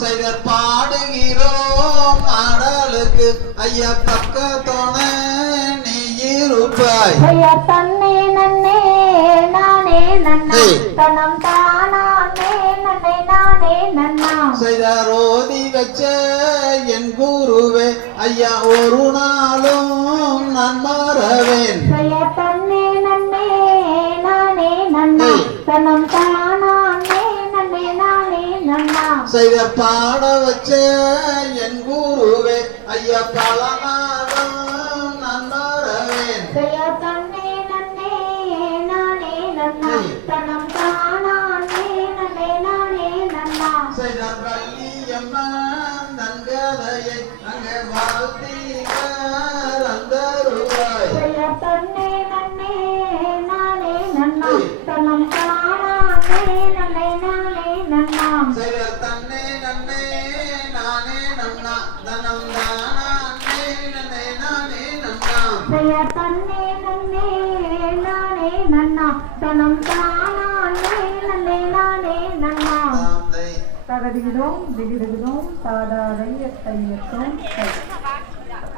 செய்தர் பாடுகிறோம் ஆடலுக்கு ஐயா பக்கத்தோன நீ இருப்பாய். தன்னே நன்னே நானே நன்னா. தனம் தானானே நன்னே நானே நன்னா. செய்தார் ஓதி வச்ச என் குருவே. ஐயா ஒரு நாளும் நான் செய்தர் பாட வச்ச என் குருவே. ஐயா பல நாளும் நான் மறவேன் நன்கதையை அங்கே வாழ்த்தீர் அந்த ரூபாய் தன்னே நன்னே நானே நன்னா. தனம் தானானே நன்னே நானே செய்தர் தன்னே நன்னே நானே நன்னா. தனம் தானே நன்னே நானே நன்னா. பெயர் தன்னே நன்னே நானே நன்னா. தனம் தானானே நன்னே நானே நன்னா. தகதிகிறோம் திகிடுகிறோம் தாதாரை தையத்தோம்